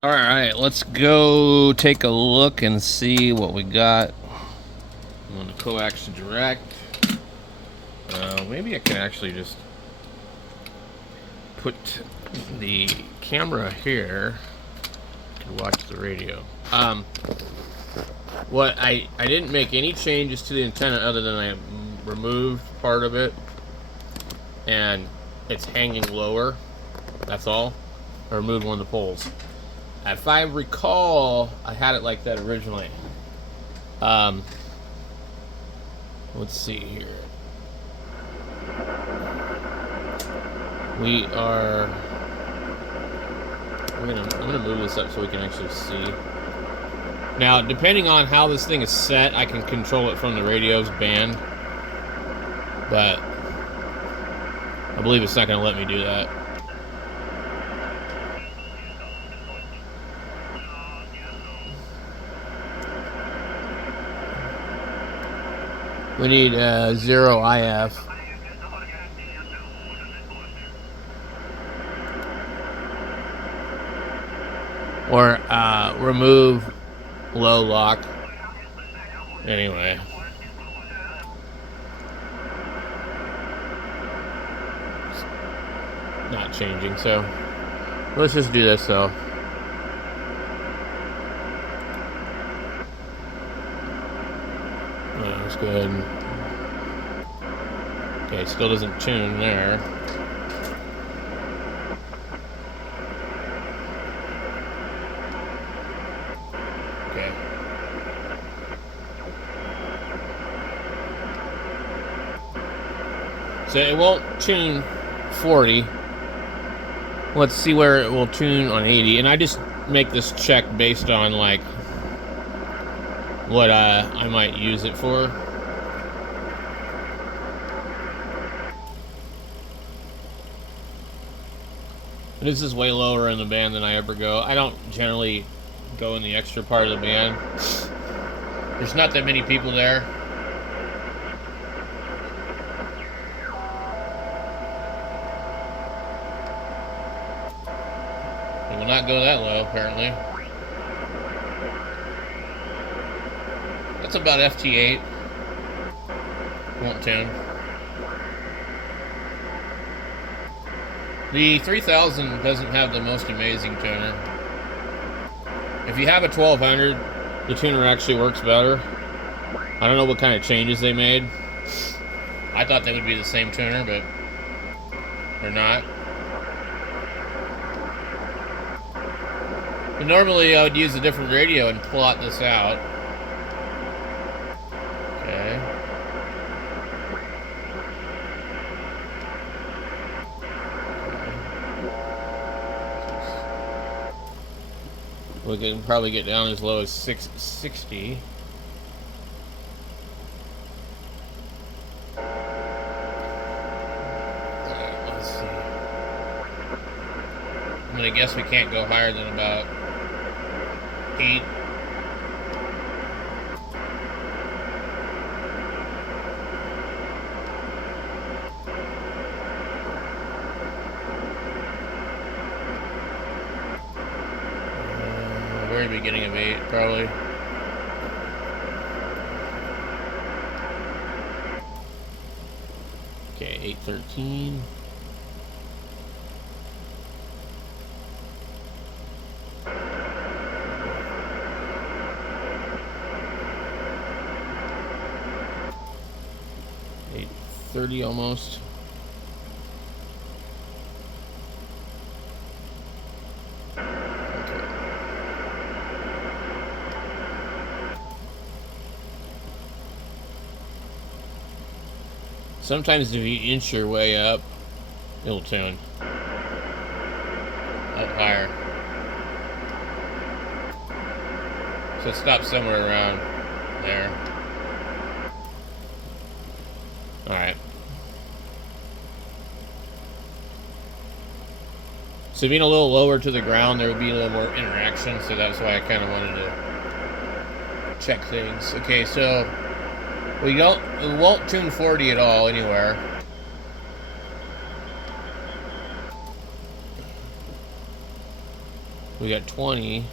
All right, let's go take a look and see what we got on the coax direct. Maybe I can actually just put the camera here to watch the radio. What I didn't make any changes to the antenna other than I removed part of it, and it's hanging lower. That's all. I removed one of the poles. If I recall, I had it like that originally. Let's see here. I'm gonna move this up so we can actually see. Now, depending on how this thing is set, I can control it from the radio's band, but I believe it's not going to let me do that. We need 0 IF. Or remove low lock. Anyway. It's not changing, so let's just do this though. That's good. Okay, still doesn't tune there. Okay. So it won't tune 40. Let's see where it will tune on 80. And I just make this check based on like what I might use it for. This is way lower in the band than I ever go. I don't generally go in the extra part of the band. There's not that many people there. It will not go that low, apparently. That's about FT8. Won't tune. The 3000 doesn't have the most amazing tuner. If you have a 1200, the tuner actually works better. I don't know what kind of changes they made. I thought they would be the same tuner, but they're not. But normally I would use a different radio and plot this out. Okay. We can probably get down as low as 660. Let's see. I'm gonna guess we can't go higher than about 8. Very beginning of 8, probably. Okay, 813. $830 almost. Sometimes if you inch your way up, it'll tune. Up higher. So stop somewhere around there. Alright. So being a little lower to the ground, there would be a little more interaction, so that's why I kind of wanted to check things. Okay, so it won't tune 40 at all anywhere. We got 20.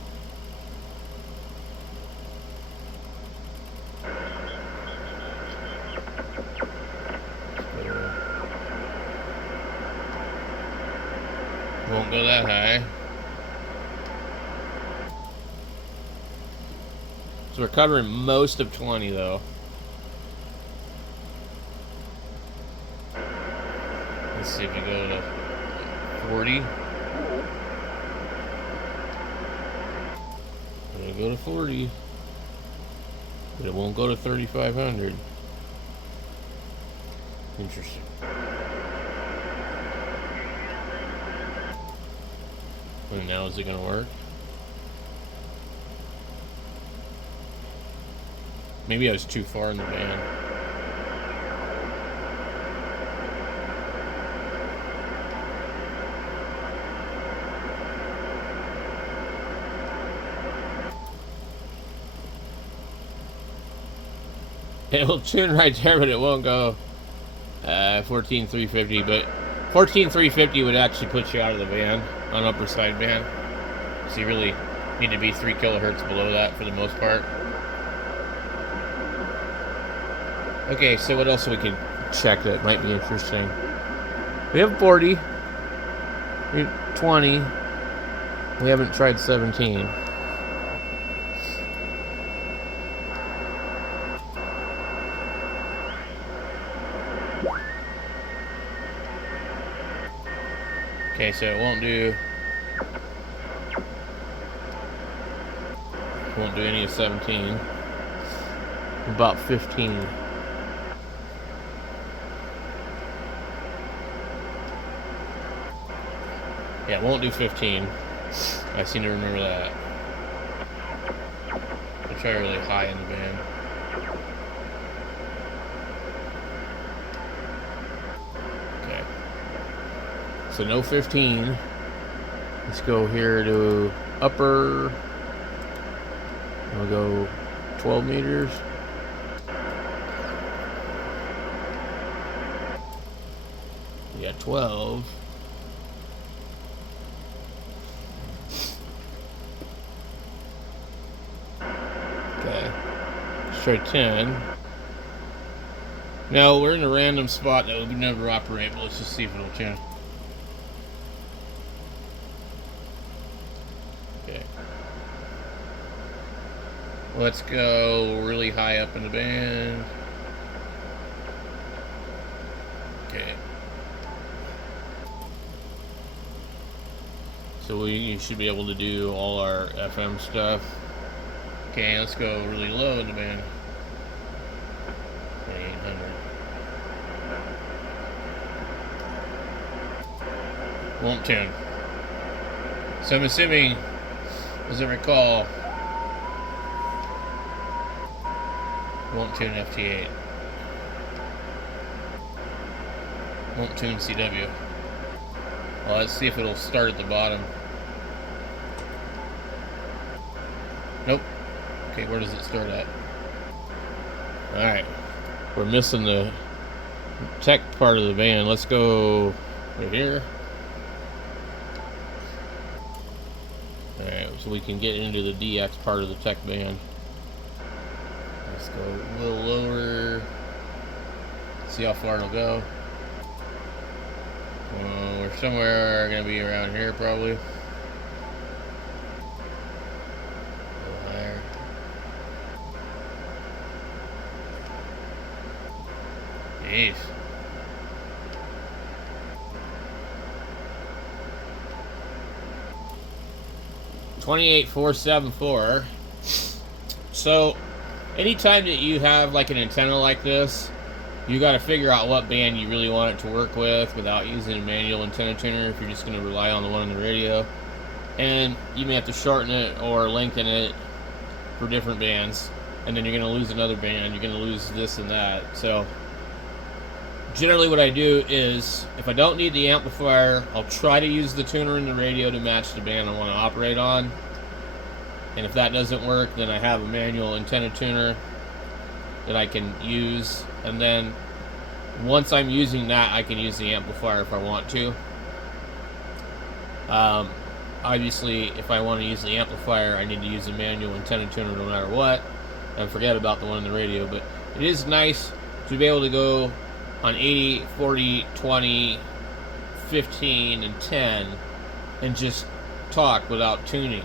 Won't go that high. So we're covering most of 20 though. Let's see if we go to 40. We're gonna go to 40. But it won't go to 3,500. Interesting. And now is it gonna work? Maybe I was too far in the band. It will tune right there, but it won't go 14,350. But 14,350 would actually put you out of the band on upper side band. So you really need to be 3 kilohertz below that for the most part. Okay, so what else we can check that might be interesting? We have 40. We have 20. We haven't tried 17. Okay, so it won't do any of 17. About 15. Yeah, it won't do 15. I seem to remember that. I'll try really high in the band. Okay. So no 15. Let's go here to upper. We'll go 12 meters. We got 12. Okay. Let's try 10. Now we're in a random spot that we never operate, but let's just see if it'll change. Okay. Let's go really high up in the band. Okay. So we should be able to do all our FM stuff. Okay, let's go really low in the band. 2,800. Won't tune. So I'm assuming, as I recall, won't tune FT8. Won't tune CW. Well, let's see if it'll start at the bottom. Nope. Okay, where does it start at? Alright. We're missing the tech part of the band. Let's go right here. Alright, so we can get into the DX part of the tech band. Let's go a little lower. See how far it'll go. We're somewhere going to be around here probably. A little higher. Jeez. $28,474. So anytime that you have like an antenna like this, you got to figure out what band you really want it to work with without using a manual antenna tuner if you're just going to rely on the one on the radio. And you may have to shorten it or lengthen it for different bands. And then you're going to lose another band. You're going to lose this and that. So generally what I do is, if I don't need the amplifier, I'll try to use the tuner in the radio to match the band I want to operate on. And if that doesn't work, then I have a manual antenna tuner that I can use. And then once I'm using that, I can use the amplifier if I want to. Obviously, if I want to use the amplifier, I need to use a manual antenna tuner no matter what, and forget about the one in the radio. But it is nice to be able to go on 80, 40, 20, 15, and 10 and just talk without tuning,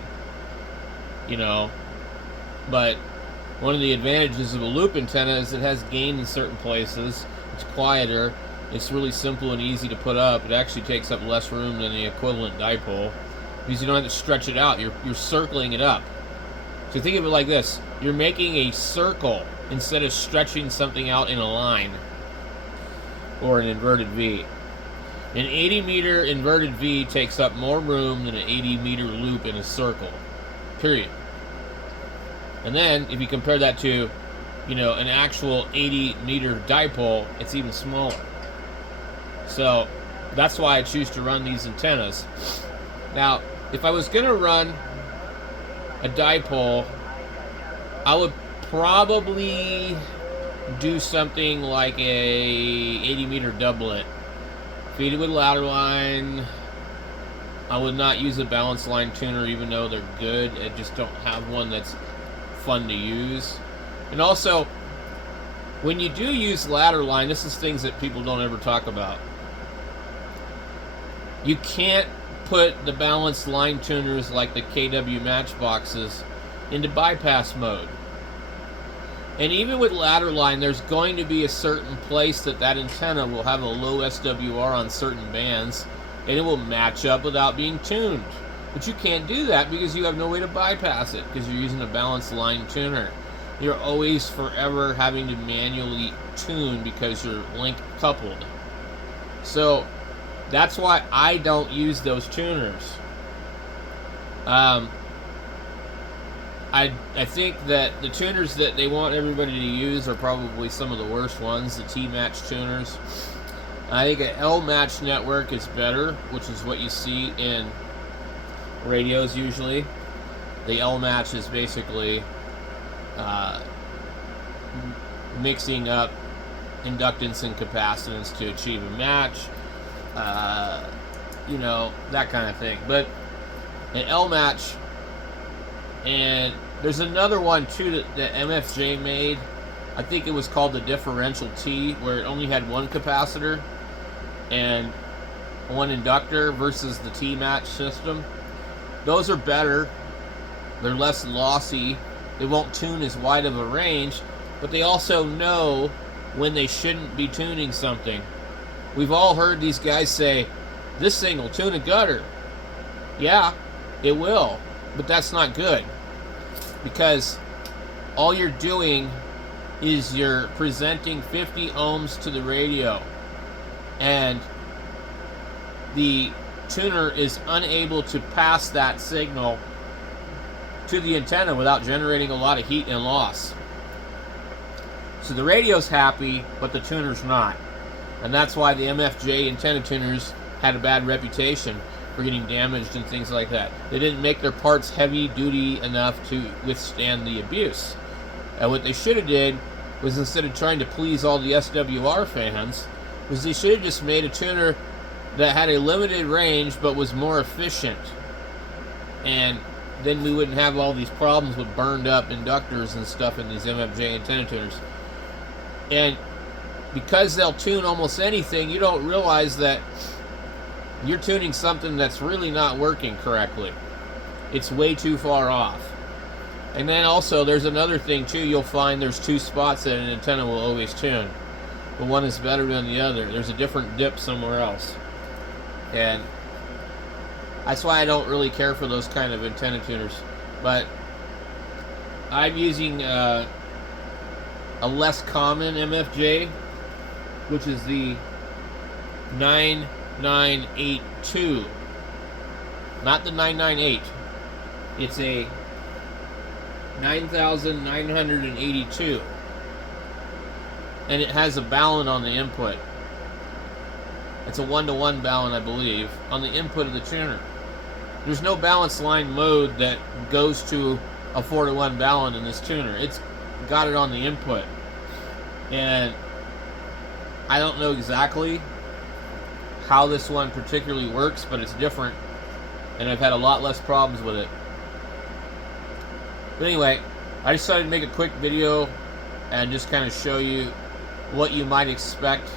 you know. But one of the advantages of a loop antenna is it has gain in certain places. It's quieter. It's really simple and easy to put up. It actually takes up less room than the equivalent dipole because you don't have to stretch it out. You're circling it up. So think of it like this. You're making a circle instead of stretching something out in a line or an inverted V. An 80-meter inverted V takes up more room than an 80-meter loop in a circle, period. And then, if you compare that to, you know, an actual 80-meter dipole, it's even smaller. So, that's why I choose to run these antennas. Now, if I was going to run a dipole, I would probably do something like a 80-meter doublet. Feed it with ladder line. I would not use a balance line tuner even though they're good. I just don't have one that's fun to use. And also, when you do use ladder line, this is things that people don't ever talk about. You can't put the balanced line tuners like the KW Matchboxes into bypass mode. And even with ladder line, there's going to be a certain place that antenna will have a low SWR on certain bands, and it will match up without being tuned. But you can't do that because you have no way to bypass it because you're using a balanced line tuner. You're always forever having to manually tune because you're link coupled. So that's why I don't use those tuners. I think that the tuners that they want everybody to use are probably some of the worst ones, the T-match tuners. I think an L-match network is better, which is what you see in radios usually. The L-match is basically mixing up inductance and capacitance to achieve a match, you know, that kind of thing. But an L-match, and there's another one too that MFJ made. I think it was called the differential T, where it only had one capacitor and one inductor versus the T-match system. Those are better. They're less lossy. They won't tune as wide of a range, but they also know when they shouldn't be tuning something. We've all heard these guys say, this thing will tune a gutter. Yeah, it will, but that's not good. Because all you're doing is you're presenting 50 ohms to the radio. And the tuner is unable to pass that signal to the antenna without generating a lot of heat and loss. So the radio's happy, but the tuner's not. And that's why the MFJ antenna tuners had a bad reputation for getting damaged and things like that. They didn't make their parts heavy duty enough to withstand the abuse. And what they should have did was, instead of trying to please all the SWR fans, was they should have just made a tuner that had a limited range but was more efficient. And then we wouldn't have all these problems with burned up inductors and stuff in these MFJ antenna tuners. And because they'll tune almost anything, you don't realize that you're tuning something that's really not working correctly. It's way too far off. And then also, there's another thing too. You'll find there's two spots that an antenna will always tune, but one is better than the other. There's a different dip somewhere else. And that's why I don't really care for those kind of antenna tuners. But I'm using a less common MFJ, which is the 9982. Not the 998. It's a 9982. And it has a balun on the input. It's a 1-to-1 balun, I believe, on the input of the tuner. There's no balance line mode that goes to a 4-to-1 balun in this tuner. It's got it on the input. And I don't know exactly how this one particularly works, but it's different. and I've had a lot less problems with it. But anyway, I decided to make a quick video and just kind of show you what you might expect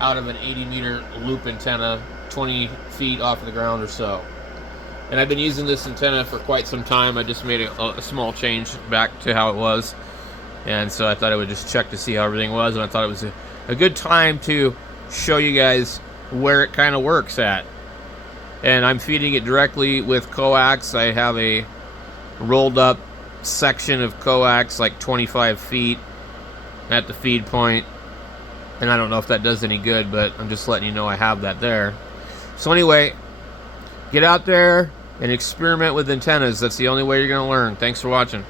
out of an 80-meter loop antenna 20 feet off the ground or so. And I've been using this antenna for quite some time. I just made a small change back to how it was, and so I thought I would just check to see how everything was, and I thought it was a good time to show you guys where it kind of works at. And I'm feeding it directly with coax. I have a rolled up section of coax, like 25 feet at the feed point, and I don't know if that does any good, but I'm just letting you know I have that there. So anyway, get out there and experiment with antennas. That's the only way you're going to learn. Thanks for watching.